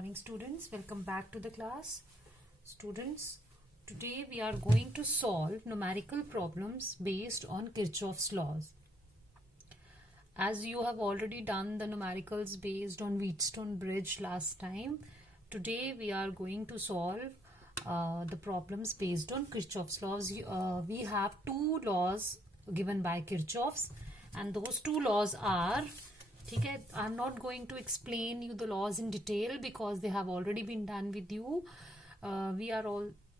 morning, students. Welcome back to the class. Students, today we are going to solve numerical problems based on Kirchhoff's laws. As you have already done the numericals based on Wheatstone Bridge last time, today we are going to solve the problems based on Kirchhoff's laws. We have two laws given by Kirchhoff's, and those two laws are, ठीक है, I'm not going to explain you the laws in detail because they have already been done with you. We are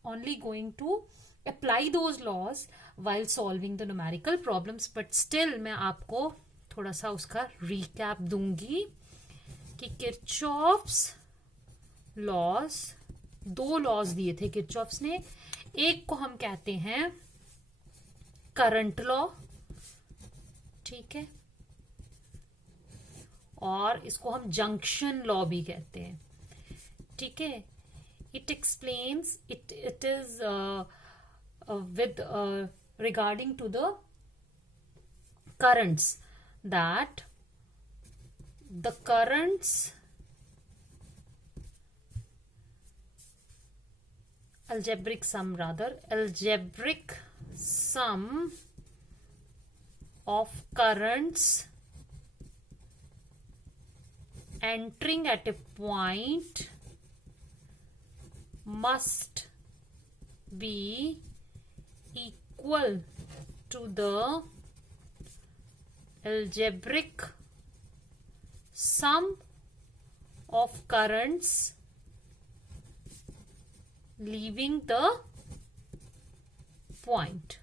only going to apply those laws while solving the numerical problems, but still मैं आपको थोड़ा सा उसका recap दूंगी कि Kirchhoff's laws, दो laws दिए थे किरचॉफ्स ने. एक को हम कहते हैं करंट लॉ, ठीक है, और इसको हम जंक्शन लॉ भी कहते हैं, ठीक है. It explains it is with regarding to the currents, that the currents algebraic sum of currents entering at a point must be equal to the algebraic sum of currents leaving the point.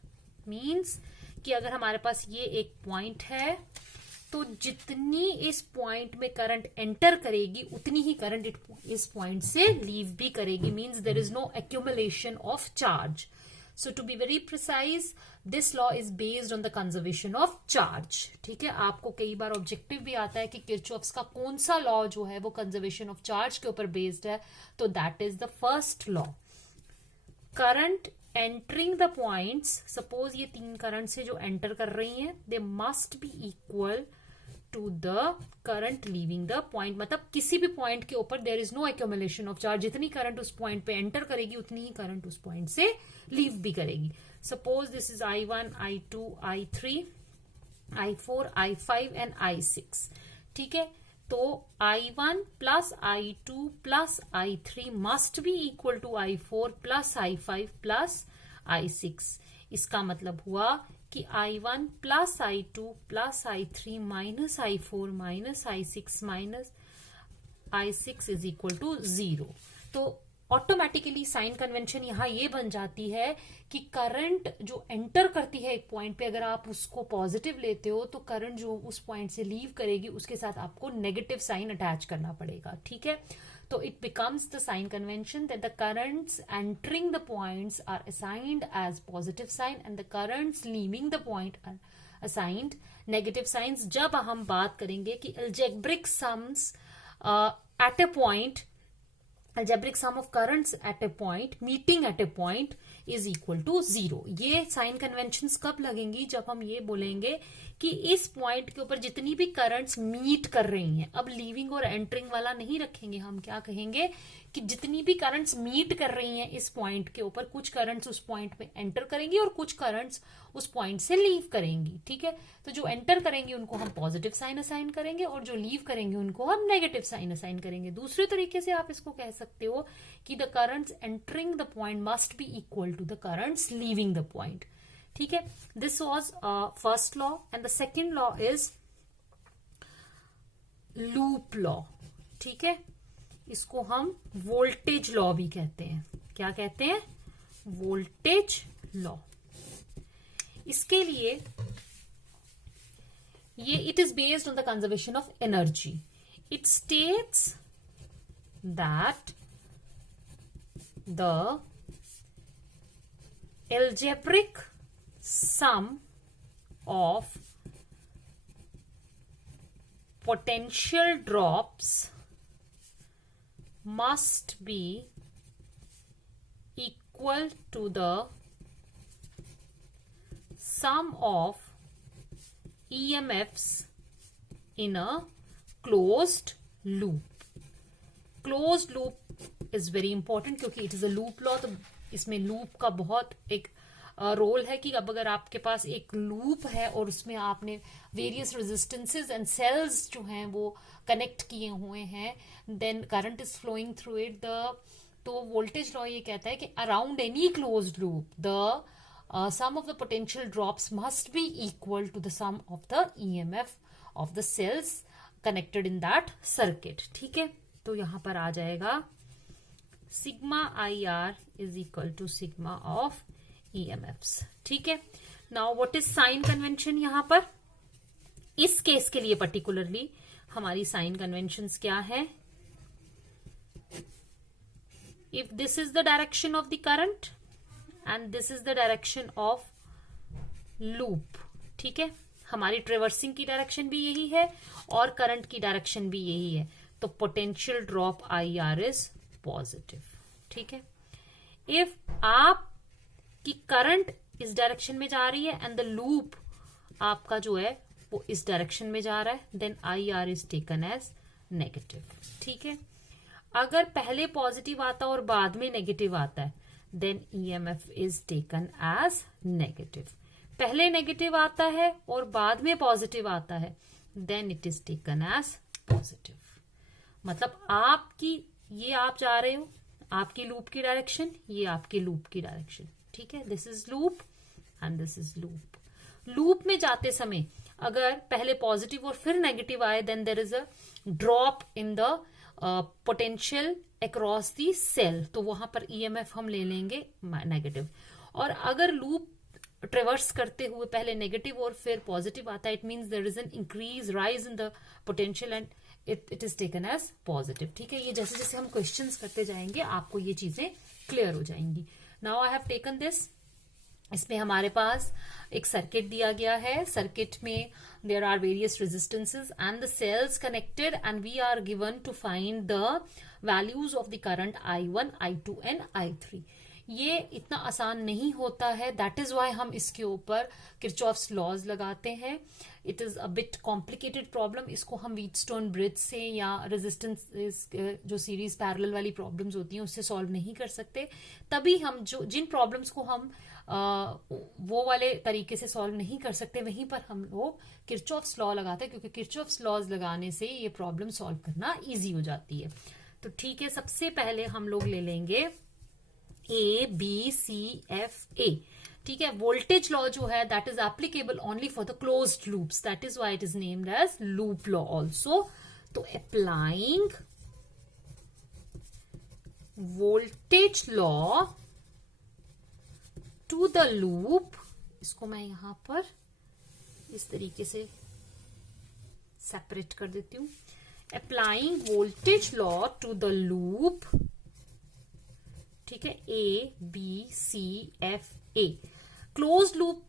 Means कि अगर हमारे पास ये एक point है तो जितनी इस point में करंट एंटर करेगी उतनी ही करंट इस पॉइंट से लीव भी करेगी. Means there is no accumulation of charge. So to be very precise, this law is based on the conservation of charge. ठीक है, आपको कई बार ऑब्जेक्टिव भी आता है कि किरचॉफ्स का कौन सा लॉ जो है वो कंजर्वेशन ऑफ चार्ज के ऊपर बेस्ड है. तो that is the first law. Current entering the points, suppose ये तीन करंट से जो एंटर कर रही हैं, they must be equal to the current leaving the point. मतलब किसी भी पॉइंट के ऊपर there is no accumulation of charge. जितनी करंट उस पॉइंट पे एंटर करेगी उतनी ही करंट उस पॉइंट से लीव भी करेगी. Suppose this is I1, I2, I3, I4, I5 and I6. ठीक है, तो I1 plus I2 plus I3 must be equal to I4 plus I5 plus I6. इसका मतलब हुआ कि I1 plus I2 plus I3 minus I4 minus I6 minus I6 is equal to 0. तो automatically sign convention यहां ये बन जाती है कि करंट जो एंटर करती है एक पॉइंट पे, अगर आप उसको पॉजिटिव लेते हो तो करंट जो उस पॉइंट से लीव करेगी उसके साथ आपको नेगेटिव साइन अटैच करना पड़ेगा. ठीक है, तो it becomes the sign convention that the currents entering the points are assigned as positive sign and the currents leaving the point are assigned negative signs. जब हम बात करेंगे कि algebraic sums at a point, algebraic sum of currents at a point meeting at a point is equal to 0. ये sign conventions कब लगेंगी? जब हम ये बोलेंगे कि इस पॉइंट के ऊपर जितनी भी करंट्स मीट कर रही हैं, अब लीविंग और एंटरिंग वाला नहीं रखेंगे, हम क्या कहेंगे कि जितनी भी करंट्स मीट कर रही हैं इस पॉइंट के ऊपर, कुछ करंट्स उस पॉइंट पे एंटर करेंगी और कुछ करंट्स उस पॉइंट से लीव करेंगी. ठीक है, तो जो एंटर करेंगी उनको हम पॉजिटिव साइन असाइन करेंगे और जो लीव करेंगे उनको हम नेगेटिव साइन असाइन करेंगे. दूसरे तरीके से आप इसको कह सकते हो कि the currents entering the point must be equal to the currents leaving the point. ठीक है, this was first law. And the second law is loop law. ठीक है, इसको हम वोल्टेज लॉ भी कहते हैं. क्या कहते हैं? Voltage law. इसके लिए ये it is based on the conservation of energy. It states that the algebraic sum of potential drops must be equal to the sum of EMFs in a closed loop. Close loop is very important क्योंकि it is a loop law, तो इसमें loop का बहुत एक role है कि अब अगर आपके पास एक लूप है और उसमें आपने वेरियस रेजिस्टेंसेस एंड सेल्स जो हैं वो कनेक्ट किए हुए हैं, then current is flowing through it, तो वोल्टेज लॉ ये कहता है कि around any closed loop the sum of the potential drops must be equal to the sum of the EMF of the cells connected in that circuit. ठीक है, तो यहां पर आ जाएगा sigma I R is equal to sigma of EMFs। ठीक है, now what is sign convention? यहां पर इस केस के लिए पर्टिकुलरली हमारी साइन कन्वेंशंस क्या है? If this is the direction of the current and this is the direction of loop, ठीक है, हमारी ट्रेवर्सिंग की डायरेक्शन भी यही है और करंट की डायरेक्शन भी यही है, तो potential drop IR is positive. ठीक है, इफ आप कि करंट इस डायरेक्शन में जा रही है एंड द लूप आपका जो है वो इस डायरेक्शन में जा रहा है, then IR is taken as negative. ठीक है, अगर पहले पॉजिटिव आता और बाद में नेगेटिव आता है, then EMF is taken as negative. पहले नेगेटिव आता है और बाद में पॉजिटिव आता है, then it is taken as positive. मतलब आपकी ये आप जा रहे हो, आपकी लूप की डायरेक्शन, ये आपकी लूप की डायरेक्शन। ठीक है, this is loop and this is loop. Loop में जाते समय अगर पहले पॉजिटिव और फिर नेगेटिव आए, then there is a drop in the potential across the cell, तो वहां पर EMF हम ले लेंगे नेगेटिव। और अगर लूप ट्रेवर्स करते हुए पहले नेगेटिव और फिर पॉजिटिव आता है, it means there is an increase rise in the potential and it is taken as positive. ठीक है, ये जैसे जैसे हम क्वेश्चंस करते जाएंगे आपको ये चीजें क्लियर हो जाएंगी। Now I have taken this, इसमें हमारे पास एक सर्किट दिया गया है। सर्किट में there are various resistances and the cells connected and we are given to find the values of the current I1, I2 and I3। ये इतना आसान नहीं होता है, दैट इज वाई हम इसके ऊपर किरचॉफ्स लॉज लगाते हैं। It is a bit complicated problem, इसको हम व्हीटस्टोन ब्रिज से या रेजिस्टेंस जो सीरीज पैरेलल वाली प्रॉब्लम्स होती हैं उससे सॉल्व नहीं कर सकते। तभी हम जो जिन प्रॉब्लम्स को हम वो वाले तरीके से सॉल्व नहीं कर सकते, वहीं पर हम लोग किरचॉफ्स लॉ लगाते हैं, क्योंकि किरचॉफ्स लॉज लगाने से ये प्रॉब्लम सॉल्व करना ईजी हो जाती है। तो ठीक है, सबसे पहले हम लोग ले लेंगे ABCFA। ठीक है, वोल्टेज लॉ जो है that is applicable only for the closed loops, that is why it is named as loop law also. तो applying voltage law to the loop, इसको मैं यहां पर इस तरीके से सेपरेट कर देती हूं। Applying voltage law to the loop, ठीक है, ABCFA। क्लोज लूप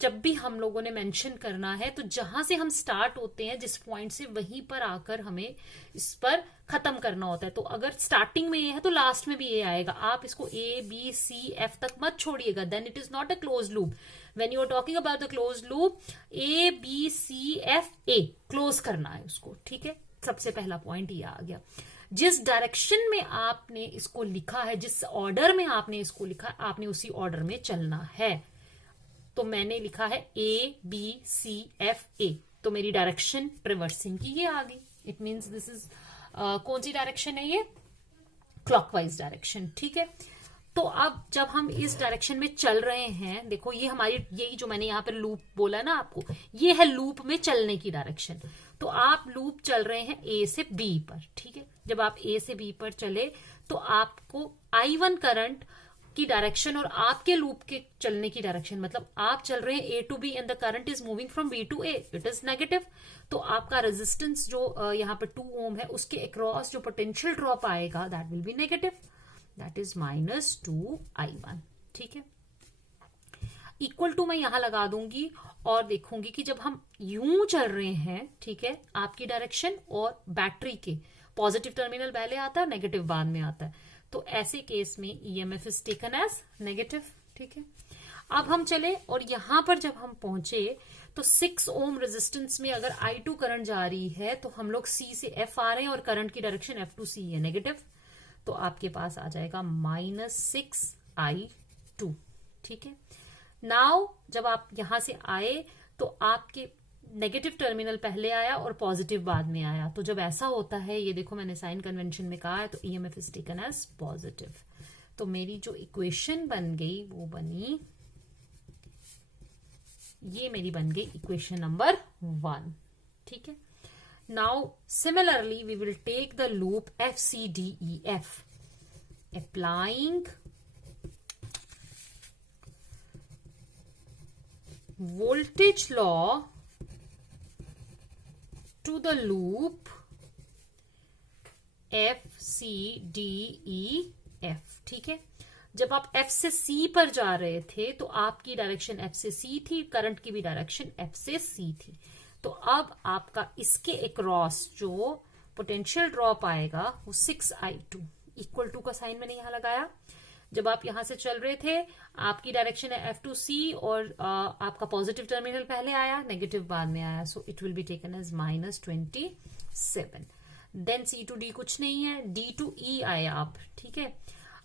जब भी हम लोगों ने मेंशन करना है तो जहां से हम स्टार्ट होते हैं, जिस पॉइंट से, वहीं पर आकर हमें इस पर खत्म करना होता है। तो अगर स्टार्टिंग में ये है तो लास्ट में भी ये आएगा। आप इसको ABCF तक मत छोड़िएगा, then it is not a close loop. When you are talking about the close loop, ABCFA close करना है उसको। ठीक है, सबसे पहला पॉइंट ये आ गया। जिस डायरेक्शन में आपने इसको लिखा है, जिस ऑर्डर में आपने इसको लिखा है, आपने उसी ऑर्डर में चलना है। तो मैंने लिखा है ABCFA, तो मेरी डायरेक्शन ट्रेवर्सिंग की ये आ गई। इट मीन्स दिस इज कौन सी डायरेक्शन है ये? Clockwise direction. ठीक है, तो अब जब हम इस डायरेक्शन में चल रहे हैं, देखो ये हमारी, यही जो मैंने यहाँ पर लूप बोला ना आपको, ये है लूप में चलने की डायरेक्शन। तो आप लूप चल रहे हैं A से B पर। ठीक है, जब आप A से B पर चले तो आपको I1 करंट की डायरेक्शन और आपके लूप के चलने की डायरेक्शन, मतलब आप चल रहे हैं A to B and the current is moving from B to A, it is negative. तो आपका रेजिस्टेंस जो यहाँ पर 2 ओम है, उसके अक्रॉस जो पोटेंशियल ड्रॉप आएगा that will be negative, that is -2I1। ठीक है, इक्वल टू मैं यहां लगा दूंगी और देखूंगी कि जब हम यूं चल रहे हैं, ठीक है, आपकी डायरेक्शन और बैटरी के पॉजिटिव टर्मिनल पहले आता है, नेगेटिव बाद में आता है, तो ऐसे केस में EMF is taken as negative. ठीक है, अब हम चले और यहां पर जब हम पहुंचे तो 6 ओम रेजिस्टेंस में अगर I2 करंट जा रही है तो हम लोग C से F आ रहे हैं और करंट की डायरेक्शन F2C है नेगेटिव, तो आपके पास आ जाएगा -6I2। ठीक है, नाउ जब आप यहां से आए तो आपके नेगेटिव टर्मिनल पहले आया और पॉजिटिव बाद में आया, तो जब ऐसा होता है, ये देखो मैंने साइन कन्वेंशन में कहा है, तो EMF is taken as positive. तो मेरी जो इक्वेशन बन गई वो बनी, ये मेरी बन गई इक्वेशन नंबर 1। ठीक है, now similarly we will take the loop FCDEF, applying voltage law to the loop FCDEF। ठीक है, जब आप F से C पर जा रहे थे तो आपकी डायरेक्शन F से C थी, करंट की भी डायरेक्शन F से C थी, तो अब आपका इसके अक्रॉस जो पोटेंशियल ड्रॉप आएगा वो 6I2 इक्वल टू का साइन मैंने यहां लगाया। जब आप यहां से चल रहे थे आपकी डायरेक्शन है F2C और आपका पॉजिटिव टर्मिनल पहले आया, नेगेटिव बाद में आया, so it will be taken as -27। Then C to D कुछ नहीं है, D to E आए आप। ठीक है,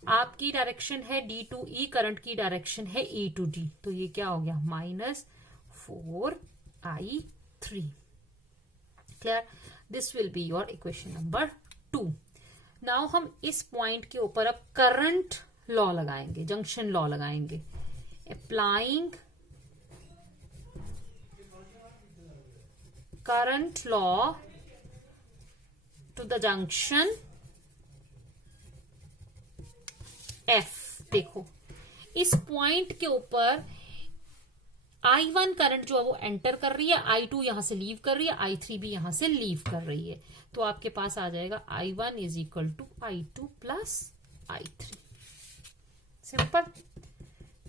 आपकी डायरेक्शन है D to E, करंट की डायरेक्शन है E to D, तो ये क्या हो गया -4I3। Clear, this will be your equation number 2। Now हम इस पॉइंट के ऊपर अब करंट लॉ लगाएंगे, जंक्शन लॉ लगाएंगे, applying current law to the junction F। देखो इस पॉइंट के ऊपर I1 करंट जो है वो एंटर कर रही है, I2 यहां से लीव कर रही है, I3 भी यहां से लीव कर रही है, तो आपके पास आ जाएगा I1 is equal to I2 plus I3। Simple,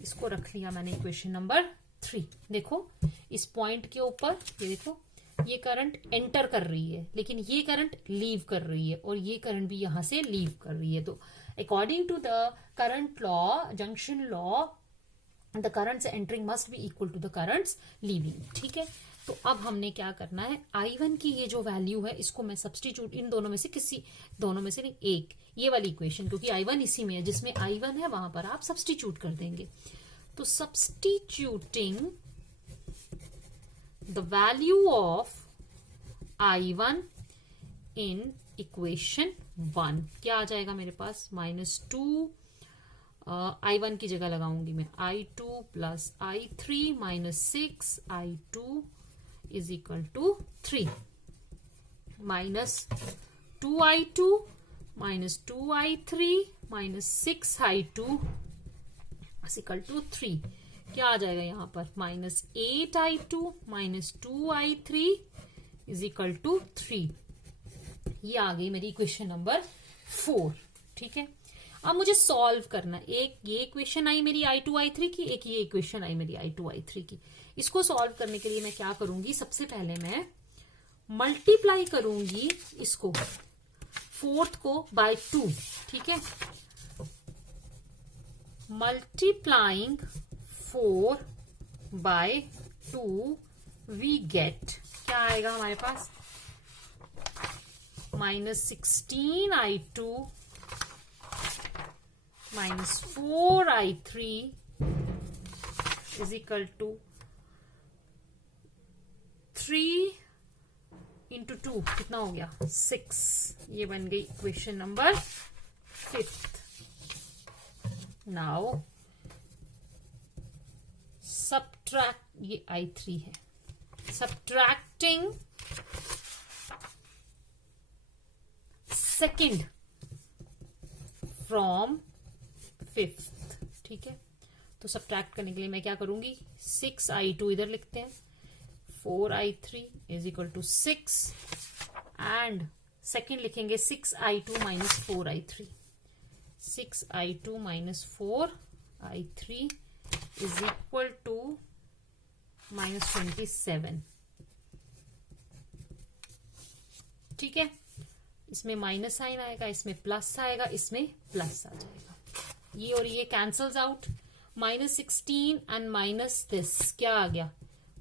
इसको रख लिया मैंने इक्वेशन नंबर 3। देखो इस पॉइंट के ऊपर ये देखो, ये करंट एंटर कर रही है लेकिन ये करंट लीव कर रही है और ये करंट भी यहां से लीव कर रही है, तो according to the current law, junction law, the currents entering must be equal to the currents leaving. ठीक है, तो अब हमने क्या करना है, I1 की ये जो वैल्यू है इसको मैं सब्सटीट्यूट, इन दोनों में से किसी, दोनों में से नहीं, एक ये वाली इक्वेशन, क्योंकि I1 इसी में है, जिसमें I1 है वहां पर आप सब्सटीट्यूट कर देंगे। तो substituting the value of I1 in equation 1 क्या आ जाएगा मेरे पास, -2, I1 की जगह लगाऊंगी मैं I2 plus I3 -6I2 is equal to 3, -2I2 -2I3 -6I2 is equal to 3। क्या आ जाएगा यहां पर, -8I2 -2I3 is equal to 3। ये आ गई मेरी इक्वेशन नंबर 4। ठीक है, अब मुझे सॉल्व करना, एक ये इक्वेशन आई मेरी I2 I3 की, एक ये इक्वेशन आई मेरी I2 I3 की। इसको सॉल्व करने के लिए मैं क्या करूंगी, सबसे पहले मैं मल्टीप्लाई करूंगी इसको, 4th को बाय 2। ठीक है, मल्टीप्लाइंग 4 बाय 2 वी गेट, क्या आएगा हमारे पास, -16I2 -4I3 is equal to 3 into 2 कितना हो गया, 6। ये बन गई इक्वेशन नंबर 5। नाउ सबट्रैक्ट, ये I3 है, सबट्रैक्टिंग सेकेंड फ्रॉम 5th। ठीक है, तो सबट्रैक्ट करने के लिए मैं क्या करूंगी, 6I2 इधर लिखते हैं, 4I3 is equal to 6 and second लिखेंगे 6I2 minus 4I3, 6I2 minus 4I3 is equal to -27। ठीक है, इसमें माइनस साइन आएगा, इसमें प्लस आएगा, इसमें प्लस आ जाएगा, ये और ये cancels out, -16 and minus this क्या आ गया,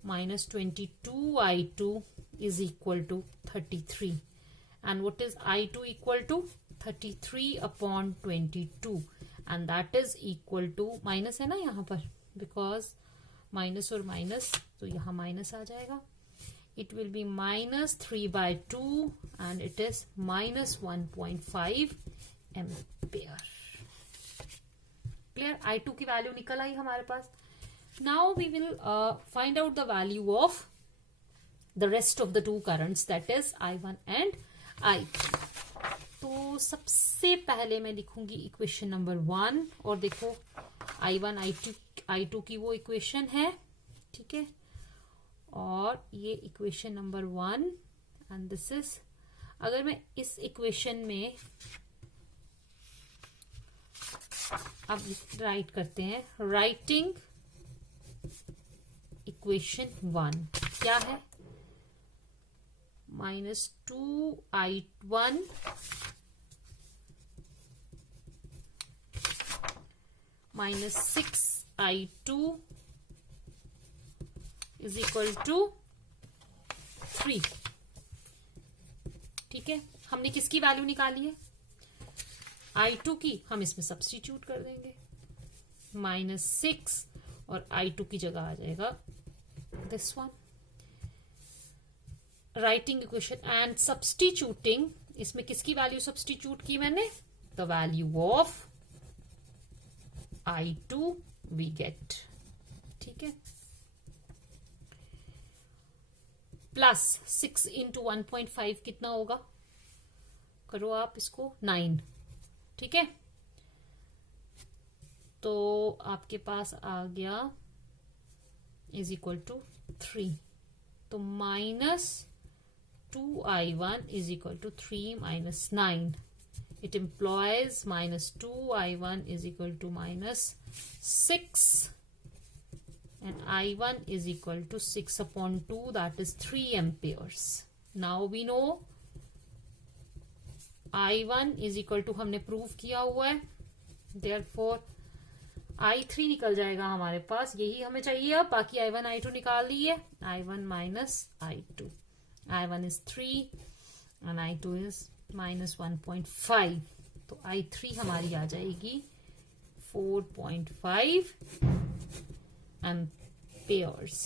-22i2 is equal to 33. And what is I2 equal to? 33 upon 22. And that is equal to, minus है ना यहाँ पर, बिकॉज माइनस और माइनस, तो यहाँ माइनस आ जाएगा. It will be -3/2 and it is -1.5 ampere. Clear? I2 की वैल्यू निकल आई हमारे पास. Now we will find out the value of the rest of the two currents, that is I1 and I3. तो सबसे पहले मैं लिखूंगी इक्वेशन नंबर 1 और देखो I1 I2 की वो इक्वेशन है, ठीक है, और ये equation number 1 and this is, अगर मैं इस इक्वेशन में अब राइट करते हैं, राइटिंग इक्वेशन 1 क्या है, -2i1 -6i2 is equal to 3. ठीक है, हमने किसकी वैल्यू निकाली है, I2 की. हम इसमें सब्स्टिट्यूट कर देंगे, -6 और I2 की जगह आ जाएगा this one. Writing equation and substituting, इसमें किसकी वैल्यू सब्स्टिट्यूट की मैंने, the value of I2 we get. ठीक है, प्लस 6 इंटू 1.5 कितना होगा, करो आप इसको, 9. ठीक है, तो आपके पास आ गया इज इक्वल टू 3. तो -2i1 is equal to 3 minus 9. It implies -2i1 is equal to -6 and I1 is equal to 6 upon 2, that is 3 amperes. Now we know I1 is equal to, हमने प्रूव किया हुआ है, therefore I3 निकल जाएगा हमारे पास, यही हमें चाहिए. अब बाकी I1 I2 निकाल दिए, I1 minus I2. I1 is 3 and I2 is -1.5. तो I3 हमारी आ जाएगी 4.5 एम्पेयर्स.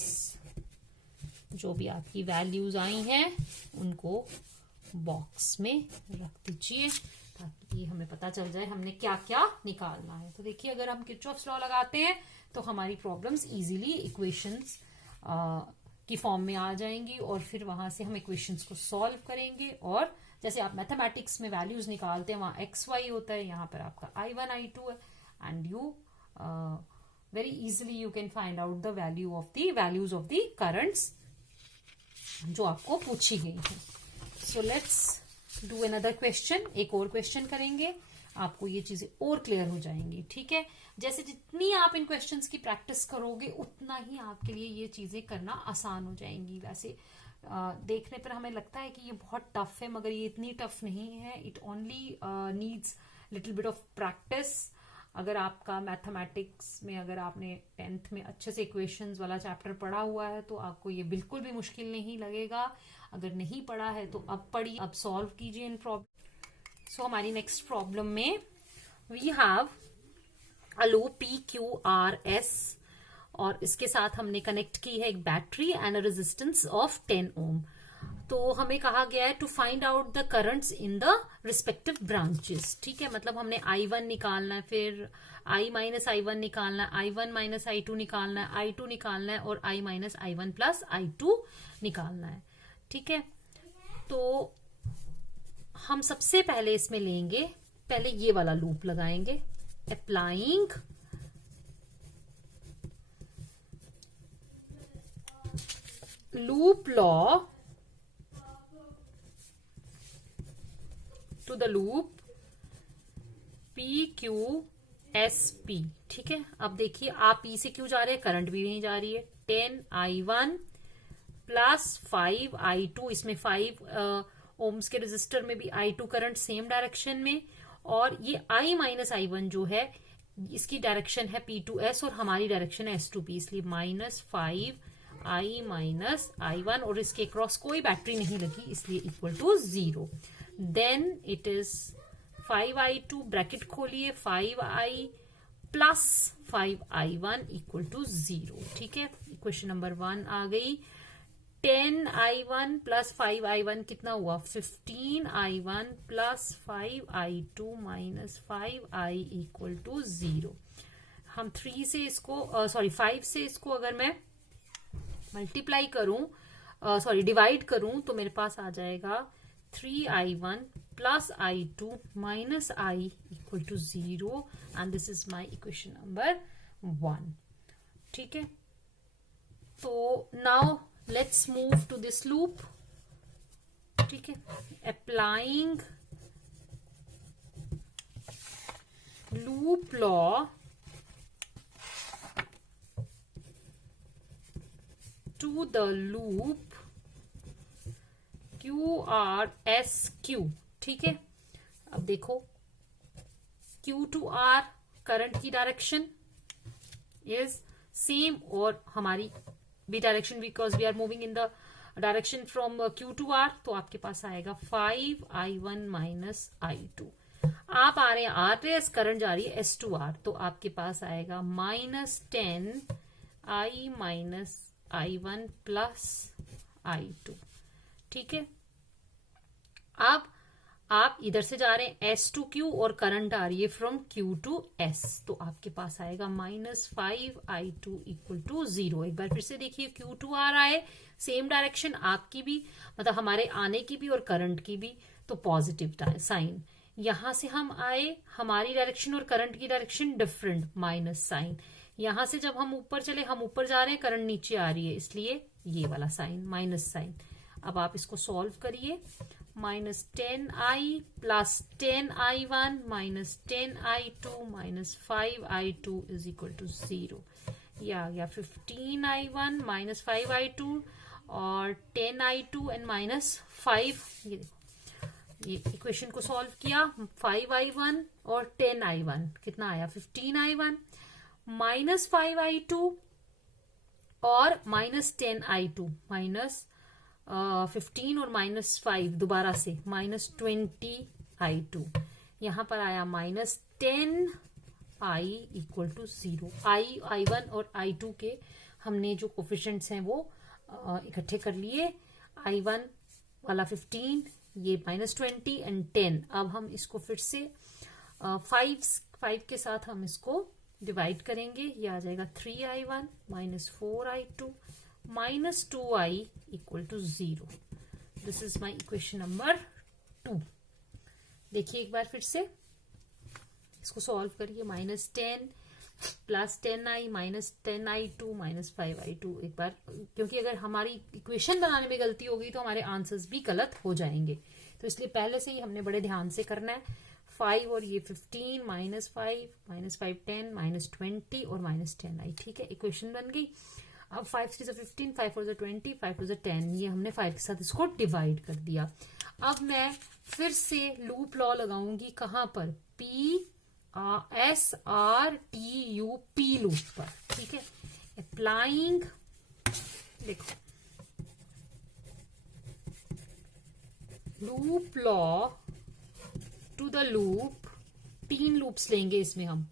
जो भी आपकी वैल्यूज आई हैं उनको बॉक्स में रख दीजिए ताकि हमें पता चल जाए हमने क्या क्या निकालना है. तो देखिए, अगर हम किरचॉफ्स लॉ लगाते हैं तो हमारी प्रॉब्लम्स इजीली इक्वेशंस की फॉर्म में आ जाएंगी और फिर वहां से हम इक्वेशंस को सॉल्व करेंगे. और जैसे आप मैथमेटिक्स में वैल्यूज निकालते हैं, वहां XY होता है, यहाँ पर आपका I1 I2 है, and you very easily you can find out the values of the currents जो आपको पूछी गई है. So let's do another question. एक और क्वेश्चन करेंगे, आपको ये चीजें और क्लियर हो जाएंगी. ठीक है, जैसे जितनी आप इन क्वेश्चंस की प्रैक्टिस करोगे उतना ही आपके लिए ये चीजें करना आसान हो जाएंगी. वैसे देखने पर हमें लगता है कि ये बहुत टफ है, मगर ये इतनी टफ नहीं है. It only needs little bit of practice. अगर आपका मैथमेटिक्स में, अगर आपने 10th में अच्छे से इक्वेशंस वाला चैप्टर पढ़ा हुआ है तो आपको ये बिल्कुल भी मुश्किल नहीं लगेगा. अगर नहीं पढ़ा है तो अब पढ़िए, अब सॉल्व कीजिए इन प्रॉब्लम. सो हमारी नेक्स्ट प्रॉब्लम में we have a loop PQRS और इसके साथ हमने कनेक्ट की है एक battery and a resistance of 10 ohm. तो हमें कहा गया है to find out the currents in the respective branches. ठीक है, मतलब हमने I1 निकालना है, फिर I माइनस I1 निकालना है, I1 माइनस I2 निकालना है, I2 निकालना है और I minus I1 plus I2 निकालना है. ठीक है, तो हम सबसे पहले इसमें लेंगे, पहले ये वाला लूप लगाएंगे, applying loop law to the loop PQSP. ठीक है, अब देखिए आप P से क्यों जा रहे हैं, करंट भी नहीं जा रही है. 10I1 प्लस 5I2, इसमें 5 ओम्स के रेजिस्टर में भी I2 करंट सेम डायरेक्शन में, और ये I माइनस I1 जो है इसकी डायरेक्शन है P टू S और हमारी डायरेक्शन है S टू P, इसलिए -5i माइनस i1 और इसके क्रॉस कोई बैटरी नहीं लगी इसलिए equal to 0. Then it is 5i2 bracket खोलिए 5i plus 5i1 equal to 0. ठीक है, इक्वेशन नंबर 1 आ गई. 10i1 प्लस 5i1 कितना हुआ 15i1 plus 5i2 minus 5i equal to 0. हम 3 से इसको 5 से इसको अगर मैं मल्टीप्लाई करूं डिवाइड करूं तो मेरे पास आ जाएगा 3i1 plus i2 minus i equal to 0 and this is my equation number 1. ठीक है, तो now let's move to this loop. ठीक है, applying loop law to the loop QRSQ. ठीक है, अब देखो Q to R करंट की डायरेक्शन इज सेम और हमारी भी direction because we are moving in the direction from Q to R. तो आपके पास आएगा 5i1 माइनस i2. आप आ रहे हैं R, करंट जा रही है S to R, तो आपके पास आएगा -10i minus i1 plus i2. ठीक है, अब आप इधर से जा रहे हैं S to Q और करंट आ रही है फ्रॉम Q to S, तो आपके पास आएगा -5i2 इक्वल टू 0. एक बार फिर से देखिए Q to R आए, सेम डायरेक्शन आपकी भी, मतलब हमारे आने की भी और करंट की भी, तो पॉजिटिव साइन. यहां से हम आए, हमारी डायरेक्शन और करंट की डायरेक्शन डिफरेंट, माइनस साइन. यहां से जब हम ऊपर चले, हम ऊपर जा रहे हैं, करंट नीचे आ रही है, इसलिए ये वाला साइन, माइनस साइन. अब आप इसको सॉल्व करिए. -10i plus 10i1 minus 10i2 minus 5i2 is equal to 0. ये आ गया 15i1 माइनस 5i2 और 10i2 एंड माइनस 5. ये देखो, ये इक्वेशन को सॉल्व किया. 5i1 और 10i1 कितना आया 15i1 माइनस 5i2 और माइनस 10i2 माइनस 15 और माइनस 5 दोबारा से -20i2. यहां पर आया -10i इक्वल टू 0. i1 और i2 के हमने जो कोफिशिएंट्स हैं वो इकट्ठे कर लिए. i1 वाला 15, ये -20 एंड 10. अब हम इसको फिर से 5 के साथ हम इसको डिवाइड करेंगे. ये आ जाएगा 3i1 minus 4i2 minus 2i equal to 0. This is my equation number 2. देखिए एक बार फिर से इसको सॉल्व करिए. -10 plus 10i minus 10i2 minus 5i2. एक बार, क्योंकि अगर हमारी इक्वेशन बनाने में गलती होगी तो हमारे आंसर्स भी गलत हो जाएंगे, तो इसलिए पहले से ही हमने बड़े ध्यान से करना है. 5 और ये 15 -5 -5 10 -20 और -10i. ठीक है, इक्वेशन बन गई. अब 5 3 से 15, 5 4 से 20, 5 2 से 10. ये हमने 5 के साथ इसको डिवाइड कर दिया. अब मैं फिर से लूप लॉ लगाऊंगी. कहां पर? PSRTUP लूप पर. ठीक है, अप्लाइंग, देखो loop law to the loop. 3 loops लेंगे इसमें हम.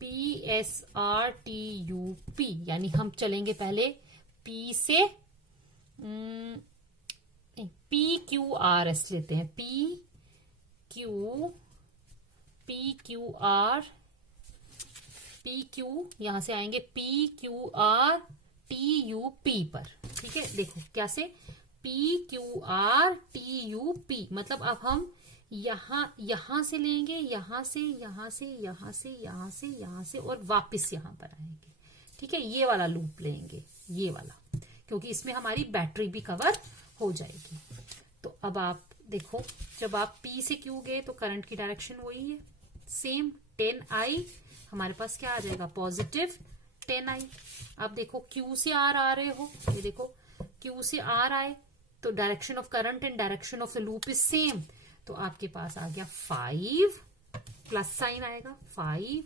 PSRTUP यानी हम चलेंगे पहले P से PQRS लेते हैं. PQ यहां से आएंगे PQRTUP पर. ठीक है, देखो कैसे PQRTUP, मतलब अब हम यहां से लेंगे, यहां से और वापस यहां पर आएंगे. ठीक है, ये वाला लूप लेंगे, ये वाला, क्योंकि इसमें हमारी बैटरी भी कवर हो जाएगी. तो अब आप देखो, जब आप P से Q गए तो करंट की डायरेक्शन वही है, सेम 10i. हमारे पास क्या आ जाएगा? Positive 10i. अब देखो Q से R आ रहे हो, ये देखो Q से R आए तो direction of current and direction of the loop is same. तो आपके पास आ गया 5 प्लस साइन आएगा, 5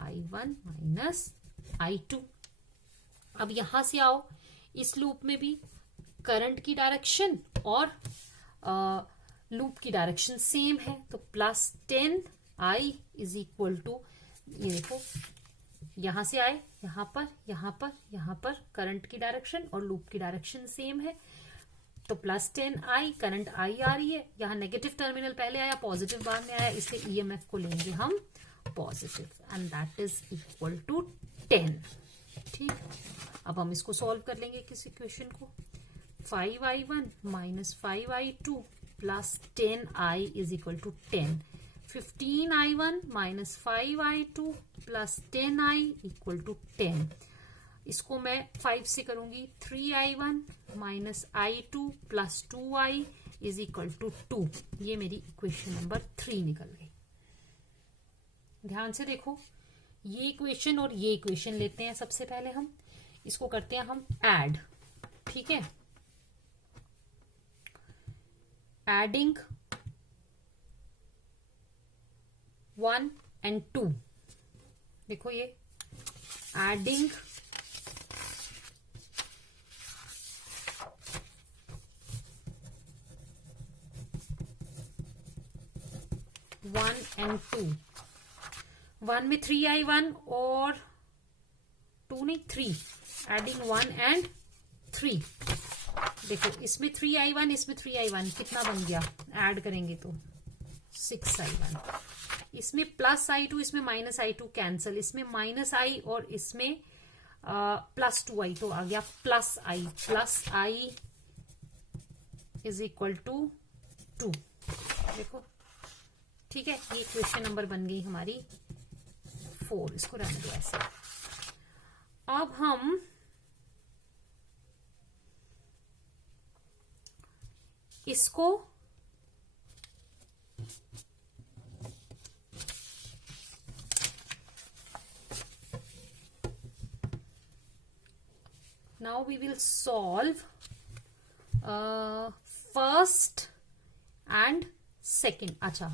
I1 माइनस I2। अब यहां से आओ, इस लूप में भी करंट की डायरेक्शन और लूप की डायरेक्शन सेम है, तो plus 10I is equal to, ये देखो यहां से आए, यहां पर यहां पर यहां पर करंट की डायरेक्शन और लूप की डायरेक्शन सेम है, तो प्लस 10I, करंट I आ रही है, यहाँ नेगेटिव टर्मिनल पहले आया, पॉजिटिव बाद में आया, इसलिए ईएमएफ को लेंगे हम positive, and that is equal to 10। ठीक, अब हम इसको सॉल्व कर लेंगे किस इक्वेशन को। 5I1 minus 5I2 plus 10I is equal to 10। 15I1 minus 5I2 plus 10I equal to 10। इसको मैं 5 से करूंगी, 3I1 minus I2 plus 2I is equal to 2। ये मेरी इक्वेशन नंबर 3 निकल गई। ध्यान से देखो, ये इक्वेशन और ये इक्वेशन लेते हैं। सबसे पहले हम इसको करते हैं हम ऐड। ठीक है, एडिंग 1 and 2, देखो ये एडिंग 1 and 2। 1 में 3I1 और 2 नहीं 3, एडिंग 1 and 3। देखो इसमें 3I1, इसमें 3I1, कितना बन गया, ऐड करेंगे तो 6I1। इसमें प्लस I2, इसमें माइनस I2 कैंसल, इसमें माइनस I और इसमें प्लस 2I, तो आ गया plus I is equal to 2। देखो ठीक है, ये क्वेश्चन नंबर बन गई हमारी 4। इसको रहने दो ऐसे। अब हम इसको now we will solve first and second. अच्छा,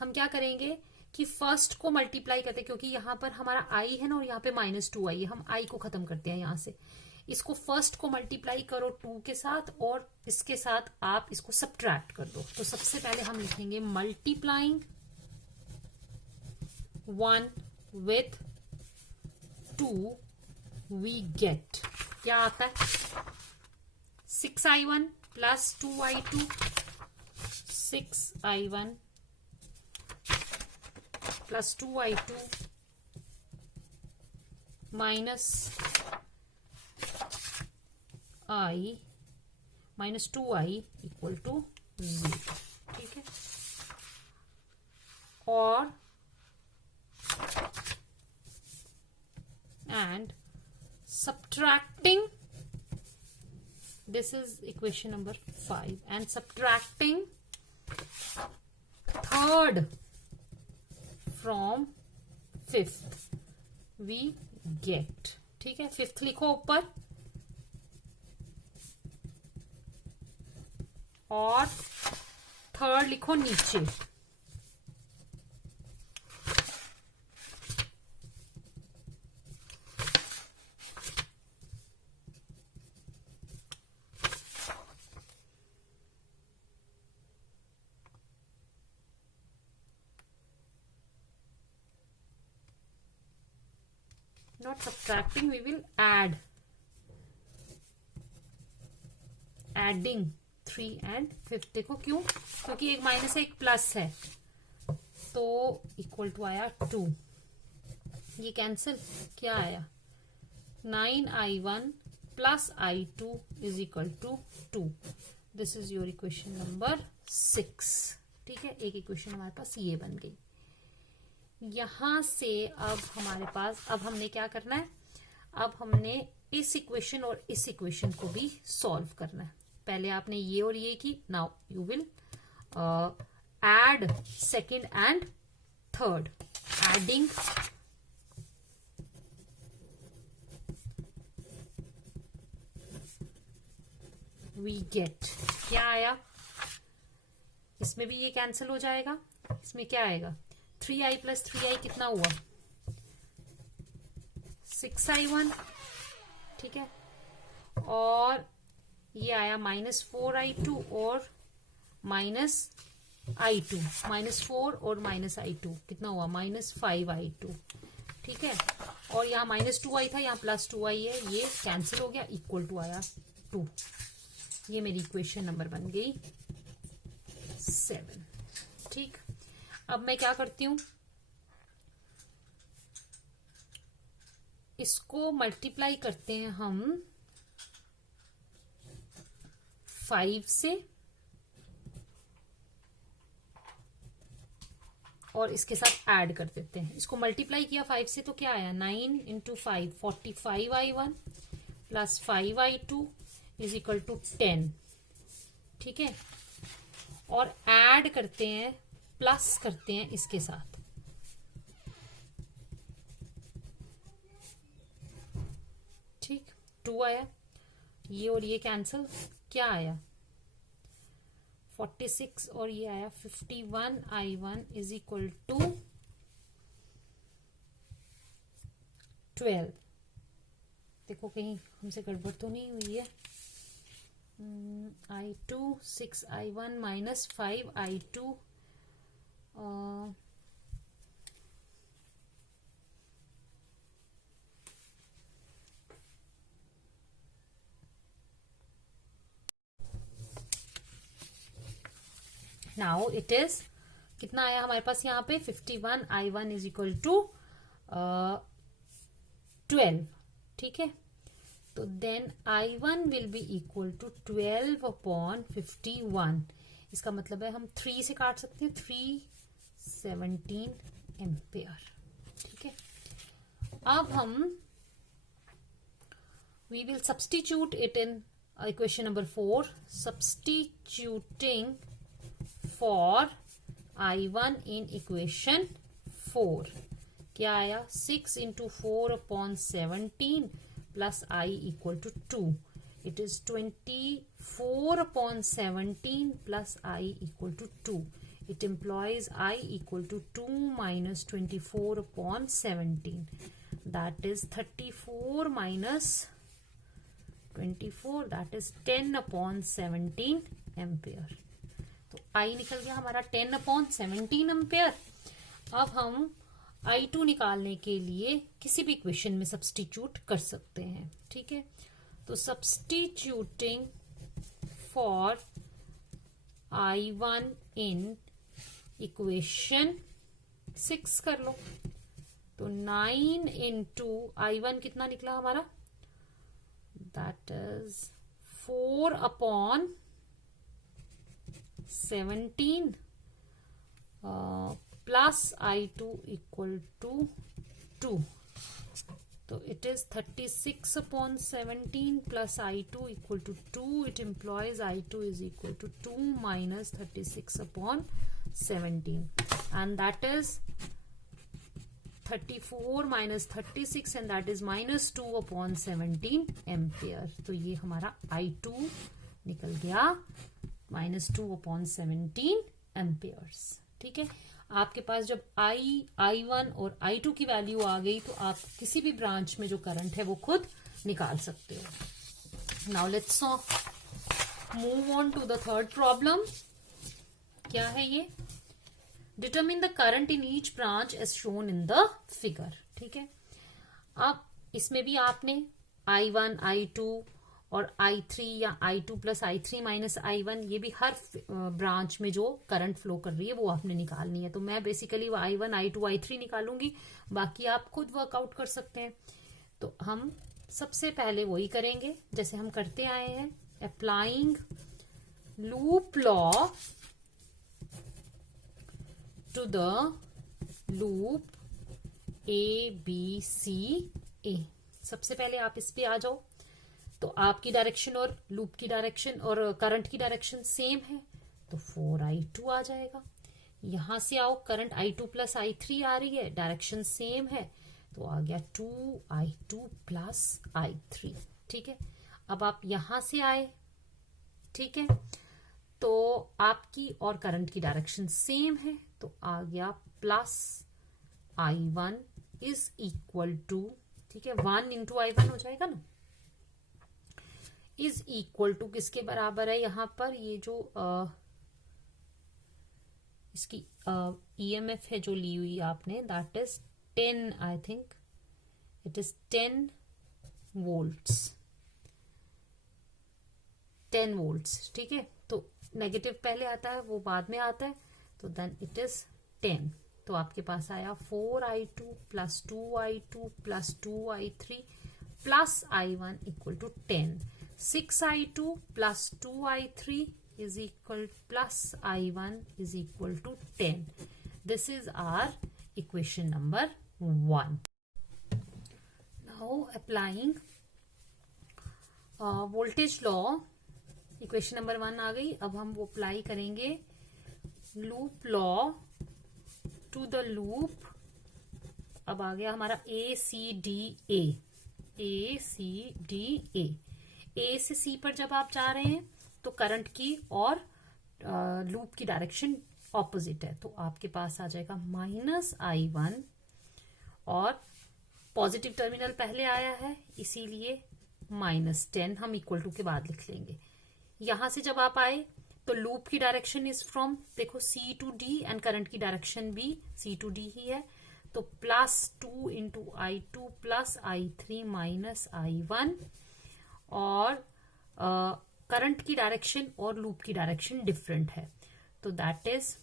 हम क्या करेंगे कि फर्स्ट को मल्टीप्लाई करते हैं, क्योंकि यहां पर हमारा I है ना और यहाँ पे माइनस 2I है, हम I को खत्म करते हैं यहां से। इसको फर्स्ट को मल्टीप्लाई करो 2 के साथ और इसके साथ आप इसको सब्ट्रैक्ट कर दो। तो सबसे पहले हम लिखेंगे मल्टीप्लाइंग 1 with 2 वी गेट, क्या आता है 6I1 plus 2I2, 6I1 plus 2I2 minus I minus 2I equal to 0। ठीक है, और and subtracting, this is equation number 5, and subtracting third from fifth we get। ठीक है, फिफ्थ लिखो ऊपर और थर्ड लिखो नीचे। Not subtracting, we will add, adding 3 and 5। देखो क्यों, क्योंकि एक माइनस है एक प्लस है, तो इक्वल टू आया 2। ये कैंसिल, क्या आया 9I1 plus I2 is equal to 2। This is your equation number 6। ठीक है, एक इक्वेशन हमारे पास ये बन गई। यहां से अब हमारे पास, अब हमने क्या करना है, अब हमने इस इक्वेशन और इस इक्वेशन को भी सॉल्व करना है। पहले आपने ये और ये की, now you will add second and third. Adding we get, क्या आया, इसमें भी ये कैंसिल हो जाएगा, इसमें क्या आएगा 3I प्लस 3I कितना हुआ 6i1, ठीक है, और ये आया -4i2 और -i2, -4 और -i2 कितना हुआ -5i2, ठीक है, और यहाँ -2i था, यहाँ +2i है, ये कैंसिल हो गया, इक्वल टू आया 2। ये मेरी इक्वेशन नंबर बन गई 7, ठीक। अब मैं क्या करती हूं, इसको मल्टीप्लाई करते हैं हम 5 से, और इसके साथ ऐड कर देते हैं। इसको मल्टीप्लाई किया 5 से तो क्या आया, 9 × 5 45i1 plus 5i2 is equal to 10, ठीक है, और ऐड करते हैं, प्लस करते हैं इसके साथ, ठीक, 2 आया, ये और ये कैंसिल, क्या आया 46 और ये आया 51i1 इज इक्वल टू 12। देखो कहीं हमसे गड़बड़ तो नहीं हुई है। i2 6i1 minus 5i2 now it is कितना आया हमारे पास यहाँ पे 51i1 इज इक्वल टू 12, ठीक है, तो then i1 will be equal to 12 upon 51। इसका मतलब है हम 3 से काट सकते हैं, 317 एम्पेयर, ठीक है। अब हम we will substitute it in equation number 4, substituting for i1 in equation 4, क्या आया 6 × 4 upon 17 plus i equal to 2, it is 24 upon 17 plus i equal to 2, it implies i equal to 2 minus 24 upon 17, that is 34 minus 24, that is 10 upon 17 ampere. तो i निकल गया हमारा 10 upon 17 ampere. अब हम i2 निकालने के लिए किसी भी इक्वेशन में सब्स्टिट्यूट कर सकते हैं, ठीक है। तो substituting for i1 in equation 6 कर लो, तो 9 × i1 कितना निकला हमारा, that is 4 upon 17 plus i2 equal to 2, तो it is 36 upon 17 plus i2 equal to 2, it implies i2 is equal to 2 minus 36 upon 17, and that is 34 minus 36 and that is minus 2 upon 17 ampere. तो ये हमारा i2 निकल गया -2 upon 17 amperes, ठीक है। आपके पास जब i1 और i2 की वैल्यू आ गई तो आप किसी भी ब्रांच में जो करंट है वो खुद निकाल सकते हो। Now let's move on to the third problem. क्या है ये, determine the current in each branch as shown in the figure, ठीक है। अब इसमें भी आपने i1 i2 और i3 या i2 plus i3 minus i1, ये भी हर ब्रांच में जो करंट फ्लो कर रही है वो आपने निकालनी है। तो मैं बेसिकली वो i1 i2 i3 निकालूंगी, बाकी आप खुद वर्कआउट कर सकते हैं। तो हम सबसे पहले वही करेंगे जैसे हम करते आए हैं, applying loop law to the loop ABCA। सबसे पहले आप इस पे आ जाओ, तो आपकी डायरेक्शन और लूप की डायरेक्शन और करंट की डायरेक्शन सेम है, तो 4i2 आ जाएगा। यहां से आओ, करंट i2 प्लस i3 आ रही है, डायरेक्शन सेम है, तो आ गया 2i2 प्लस i3, ठीक है। अब आप यहां से आए, ठीक है, तो आपकी और करंट की डायरेक्शन सेम है, तो आ गया plus i1 is equal to, ठीक है, 1 इंटू I1 हो जाएगा ना, इज इक्वल टू किसके बराबर है यहाँ पर, ये जो इसकी EMF है जो ली हुई आपने, that is 10, I think it is 10 volts, 10 volts. ठीक है, तो नेगेटिव पहले आता है, वो बाद में आता है, तो देन इट इज 10। तो आपके पास आया 4I2 plus 2I2 plus 2I3 plus I1 equal to 10। 6I2 plus 2I3 is equal plus I1 is equal to 10. This is our equation number 1. Now applying voltage law, equation number 1 आ गई। अब हम वो apply करेंगे loop law to the loop। अब आ गया हमारा ACDA, ACDA। A से C पर जब आप जा रहे हैं तो करंट की और लूप की डायरेक्शन ऑपोजिट है, तो आपके पास आ जाएगा -I1 और पॉजिटिव टर्मिनल पहले आया है इसीलिए -10 हम इक्वल टू के बाद लिख लेंगे। यहां से जब आप आए तो लूप की डायरेक्शन इज फ्रॉम, देखो C to D and current की डायरेक्शन भी C to D ही है, तो +2 into I2 plus I3 minus I1, और करंट की डायरेक्शन और लूप की डायरेक्शन डिफरेंट है, तो that is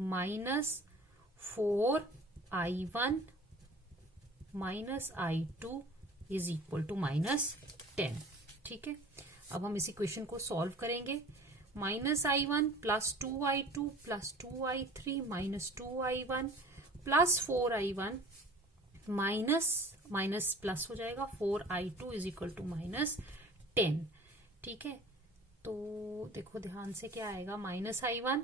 -4I1 minus I2 is equal to -10। ठीक है, अब हम इस इक्वेशन को सॉल्व करेंगे। -I1 plus 2I2 plus 2I3 minus 2I1 plus 4I1 minus plus हो जाएगा 4I2 इज इक्वल टू -10। ठीक है, तो देखो ध्यान से क्या आएगा, -I1,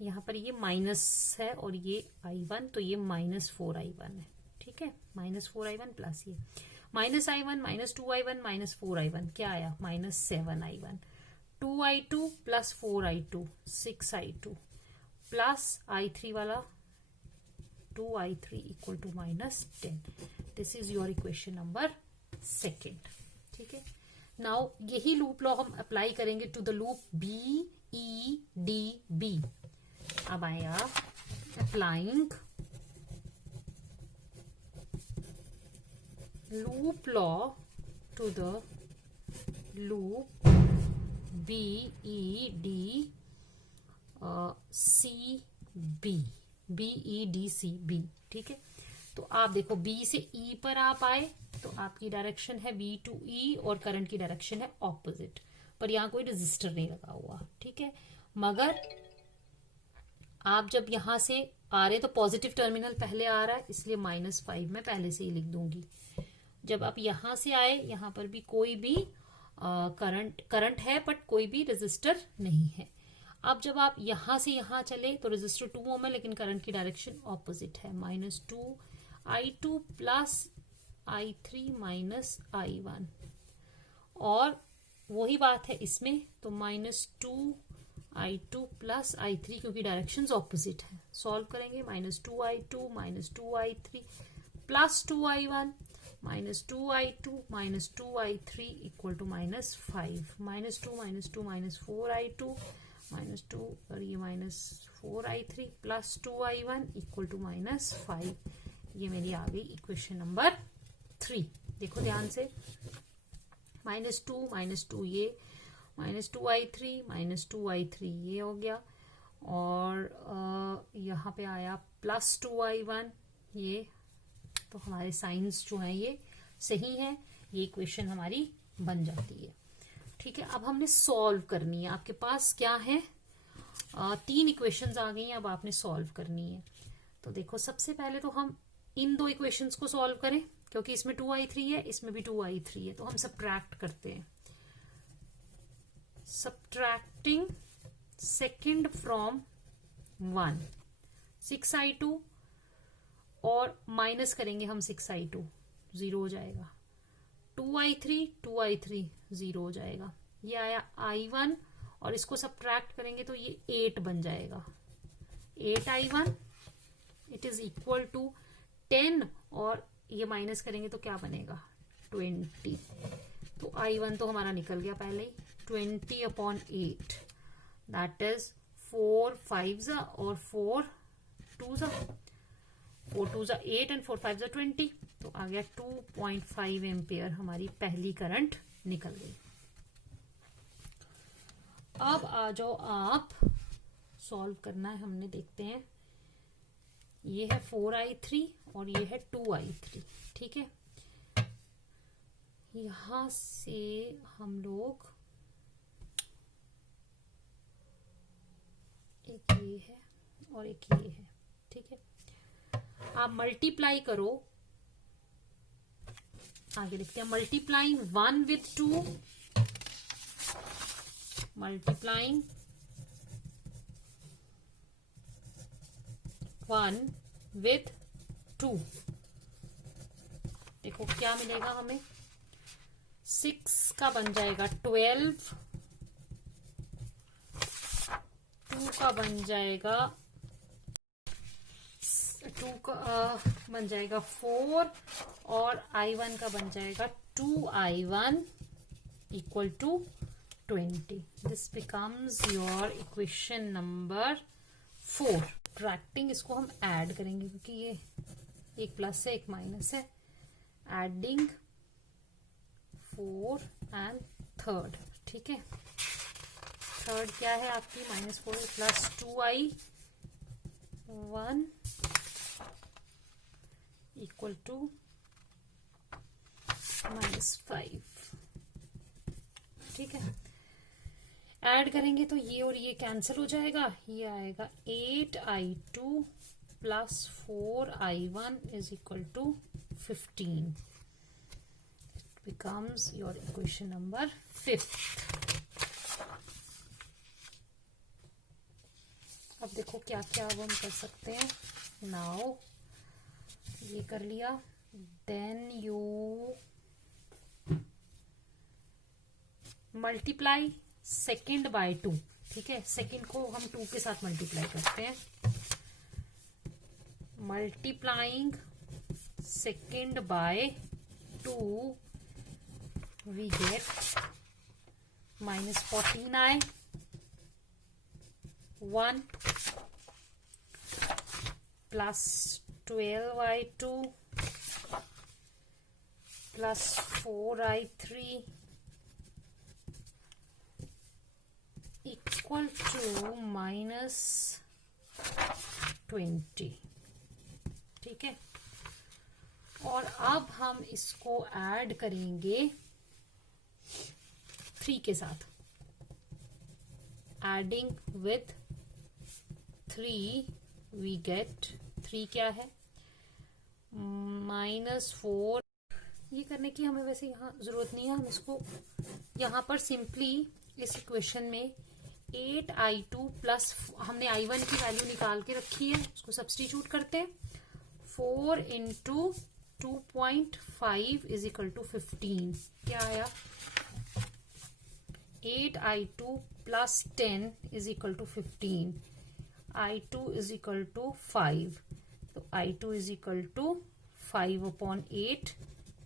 यहां पर ये माइनस है और ये I1, तो ये -4I1 है। ठीक है, -4I1 प्लस ये -I1 -2I1 -4I1 क्या आया, -7I1, 2I2 plus 4I2 6I2 plus I3 वाला 2I3 equal to -10। This is your equation number 2। ठीक है, नाउ यही लूप लॉ हम अप्लाई करेंगे टू द लूप BEDB। अब आया applying loop law to the loop BEDCB। ठीक है, तो आप देखो B से E पर आप आए तो आपकी डायरेक्शन है B to E और करंट की डायरेक्शन है ऑपोजिट, पर यहाँ कोई रेजिस्टर नहीं लगा हुआ। ठीक है, मगर आप जब यहां से आ रहे तो पॉजिटिव टर्मिनल पहले आ रहा है, इसलिए -5 में पहले से ही लिख दूंगी। जब आप यहां से आए, यहां पर भी कोई भी करंट है बट कोई भी रेजिस्टर नहीं है। अब जब आप यहां से यहां चले तो रेजिस्टर 2 ओम है लेकिन करंट की डायरेक्शन ऑपोजिट है, -2I2 plus I3 minus I1, और वही बात है इसमें, तो -2I2 प्लस I3 क्योंकि डायरेक्शंस ऑपोजिट है। सॉल्व करेंगे, -2I2 minus 2I3 plus 2I1 -2I2 minus 2I3 equal to -5, -2 -4I2 -2 और ये -4I3 plus 2I1 equal to -5। ये मेरी आ गई इक्वेशन नंबर 3। देखो ध्यान से, -2 ये, -2I3 -2I3 ये हो गया, और यहाँ पे आया +2I1 ये, तो हमारे साइंस जो है ये सही है, ये इक्वेशन हमारी बन जाती है। ठीक है, अब हमने सॉल्व करनी है। आपके पास क्या है, 3 इक्वेशंस आ गई हैं, अब आपने सॉल्व करनी है। तो देखो सबसे पहले तो हम इन 2 इक्वेशंस को सॉल्व करें, क्योंकि इसमें 2I3 है, इसमें भी 2I3 है, तो हम सब्ट्रैक्ट करते हैं। सब्ट्रैक्टिंग सेकेंड फ्रॉम 1, 6I2 और माइनस करेंगे हम 6I2, 0 हो जाएगा। 2I3 0 हो जाएगा। ये आया I1 और इसको सब्ट्रैक्ट करेंगे तो ये 8 बन जाएगा। 8I1 it is equal to 10 और ये माइनस करेंगे तो क्या बनेगा 20। तो I1 तो हमारा निकल गया पहले ही, 20/8 दैट इज 4 5 और 4 2 4 2 8 एंड 4 5 20। तो आ गया 2.5 एम्पियर हमारी पहली करंट निकल गई। अब आ जाओ आप, सॉल्व करना है हमने, देखते हैं। ये है 4I3 और ये है 2I3, ठीक है। यहां से हम लोग, एक ये है और एक ये है, ठीक है। आप मल्टीप्लाई करो, आगे लिखते हैं मल्टीप्लाइंग 1 with 2, मल्टीप्लाइंग 1 with 2। देखो क्या मिलेगा हमें, 6 का बन जाएगा 12, 2 का बन जाएगा 4 और I1 का बन जाएगा 2I1 equal to 20। This becomes your equation number 4। ट्रैक्टिंग इसको हम ऐड करेंगे क्योंकि ये एक प्लस है एक माइनस है। एडिंग 4 एंड थर्ड, ठीक है। थर्ड क्या है आपकी, -4 प्लस 2I1 इक्वल टू -5, ठीक है। ऐड करेंगे तो ये और ये कैंसिल हो जाएगा, ये आएगा 8I2 plus 4I1 is equal to 15। It becomes your equation number 5। अब देखो क्या क्या अब हम कर सकते हैं। नाउ ये कर लिया, then you multiply second by 2, ठीक है। सेकेंड को हम 2 के साथ मल्टीप्लाई करते हैं। Multiplying second by 2 we get -14I 1 plus 12I2 plus 4I3 equal to -20, ठीक है। और अब हम इसको ऐड करेंगे 3 के साथ। एडिंग विथ 3 वी गेट 3 क्या है -4। ये करने की हमें वैसे यहाँ जरूरत नहीं है, हम इसको यहाँ पर सिंपली इस इक्वेशन में 8I2 प्लस, हमने I1 की वैल्यू निकाल के रखी है, उसको सब्स्टिट्यूट करते हैं। 4 इंटू 2.5 इज इक्वल टू 15। क्या आया 8I2 plus 10 is equal to 15। I2 is equal to 5, तो I2 is equal to 5/8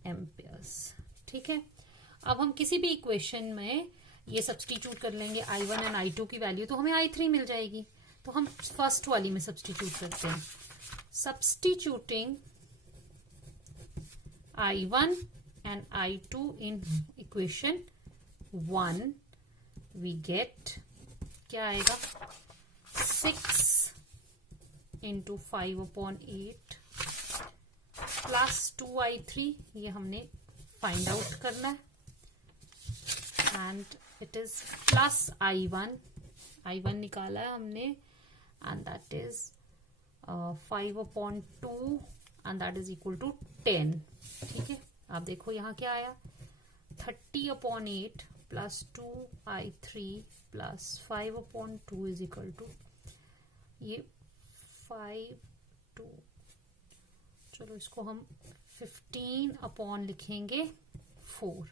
amperes, ठीक है। अब हम किसी भी इक्वेशन में ये सब्स्टिट्यूट कर लेंगे I1 एंड I2 की वैल्यू, तो हमें I3 मिल जाएगी। तो हम फर्स्ट वाली में सब्स्टिट्यूट करते हैं। Substituting I1 and I2 in equation 1 we get, क्या आएगा 6 इंटू 5/8 प्लस 2I3, ये हमने फाइंड आउट करना है। And it is plus I1 निकाला है हमने, and that is 5/2 and that is equal to 10, ठीक है। आप देखो यहाँ क्या आया 30/8 plus 2I3 plus 5/2 is equal to ये 5/2, चलो इसको हम 15 लिखेंगे 4।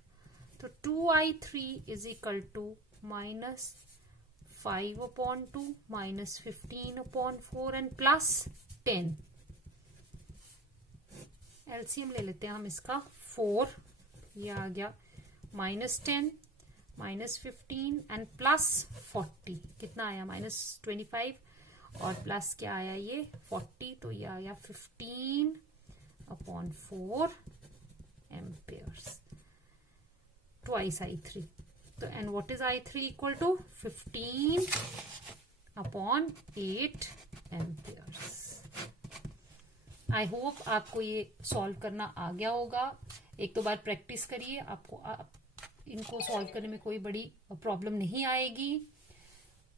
तो 2I3 is equal to -5/2 -15/4 and plus 10। LCM ले लेते हैं हम इसका 4, ये आ गया -10 -15 एंड +40, कितना आया -25 और प्लस क्या आया ये 40, तो ये आया 15/4 एम्पेयर्स ट्वाइस I3। तो and what is I3 equal to 15/8 amperes. I hope आपको ये सॉल्व करना आ गया होगा। एक दो बार प्रैक्टिस करिए, आपको इनको सॉल्व करने में कोई बड़ी प्रॉब्लम नहीं आएगी।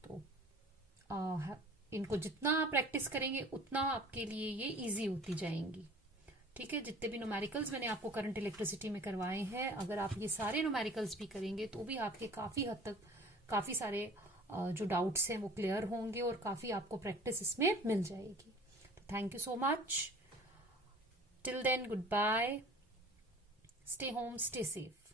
तो इनको जितना प्रैक्टिस करेंगे उतना आपके लिए ये इजी होती जाएंगी। ठीक है, जितने भी न्यूमेरिकल्स मैंने आपको करंट इलेक्ट्रिसिटी में करवाए हैं, अगर आप ये सारे न्यूमेरिकल्स भी करेंगे तो भी आपके काफी हद तक काफी सारे जो डाउट्स हैं वो क्लियर होंगे और काफी आपको प्रैक्टिस इसमें मिल जाएगी। तो thank you so much. Till then, goodbye, stay home, stay safe.